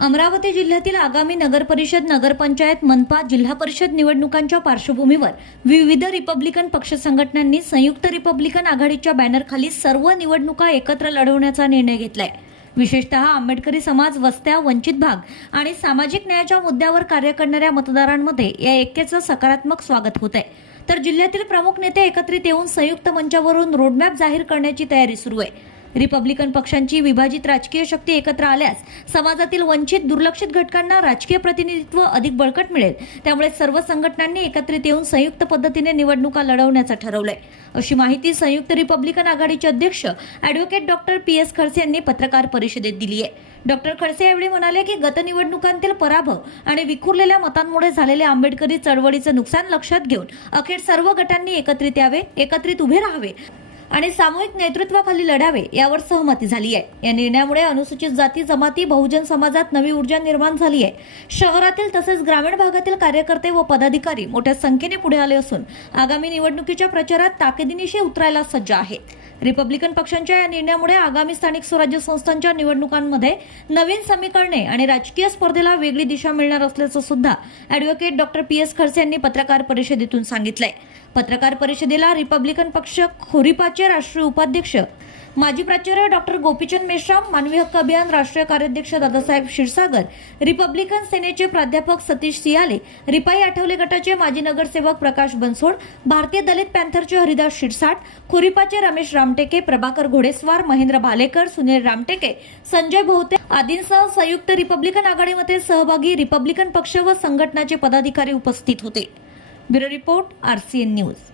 अमरावती जिल्ह्यातील आगामी नगरपरिषद नगरपंचायत मनपा जिल्हा परिषद निवडणुकांच्या पार्श्वभूमीवर विविध रिपब्लिकन पक्ष संघटनांनी संयुक्त रिपब्लिकन आघाडीच्या बॅनरखाली सर्व निवडणुका एकत्र लढवण्याचा निर्णय घेतलाय. विशेषतः आंबेडकरी समाज वस्त्या वंचित भाग आणि सामाजिक न्यायाच्या मुद्द्यावर कार्य करणाऱ्या मतदारांमध्ये या ऐक्याचं सकारात्मक स्वागत होत आहे तर जिल्ह्यातील प्रमुख नेते एकत्रित येऊन संयुक्त मंचावरून रोडमॅप जाहीर करण्याची तयारी सुरू आहे. रिपब्लिकन पक्षांची विभाजित राजकीय शक्ती एकत्र आल्यास समाजातील वंचित दुर्लक्षित घटकांना राजकीय प्रतिनिधित्व अधिक बळकट मिळेल. त्यामुळे सर्व संघटनांनी एकत्रित येऊन संयुक्त पद्धतीने निवडणुका लढवण्याचं ठरवलंय. अशी माहिती संयुक्त रिपब्लिकन आघाडीचे अध्यक्ष advocate doctor P. S. Khadse यांनी पत्रकार परिषदेत दिली आहे. डॉक्टर खडसे यावेळी म्हणाले की गतनिवडणुकांतील पराभव आणि विखुरलेल्या मतांमुळे झालेल्या आंबेडकरी चळवळीचं नुकसान लक्षात घेऊन अखेर सर्व गटांनी एकत्रित यावे एकत्रित उभे राहावे. आणि सामूहिक नेतृत्वाखाली लढावे यावर सहमती झाली आहे. या निर्णयामुळे अनुसूचित जाती जमाती बहुजन समाजात नवी ऊर्जा निर्माण झाली आहे. शहरातील तसेच ग्रामीण भागातील कार्यकर्ते व पदाधिकारी मोठ्या संख्येने पुढे आले असून आगामी निवडणुकीच्या प्रचारात ताकदीनिशी उतरायला सज्ज आहेत. रिपब्लिकन पक्षांच्या या निर्णयामुळे आगामी स्थानिक स्वराज्य संस्थांच्या निवडणुकांमध्ये नवीन समीकरणे आणि राजकीय स्पर्धेला वेगळी दिशा मिळणार असल्याचं सुद्धा advocate doctor P S Khadse यांनी पत्रकार परिषदेतून सांगितलंय. पत्रकार परिषदेला रिपब्लिकन पक्ष खोरिपाचे राष्ट्रीय उपाध्यक्ष. माजी प्राचार्य डॉक्टर गोपीचंद मेश्राम मानवी हक्क अभियान राष्ट्रीय कार्याध्यक्ष दादासाहेब क्षीरसागर रिपब्लिकन सेनेचे प्राध्यापक सतीश सियाले रिपाई आठवले गटाचे माजी नगरसेवक प्रकाश बनसोड भारतीय दलित पॅन्थरचे हरिदास शिरसाट खुरिपाचे रमेश रामटेके प्रभाकर घोडेस्वार महेंद्र भालेकर सुनील रामटेके संजय भोवते आदींसह संयुक्त रिपब्लिकन आघाडीमध्ये सहभागी रिपब्लिकन पक्ष व संघटनाचे पदाधिकारी उपस्थित होते. Bureau report R C N News.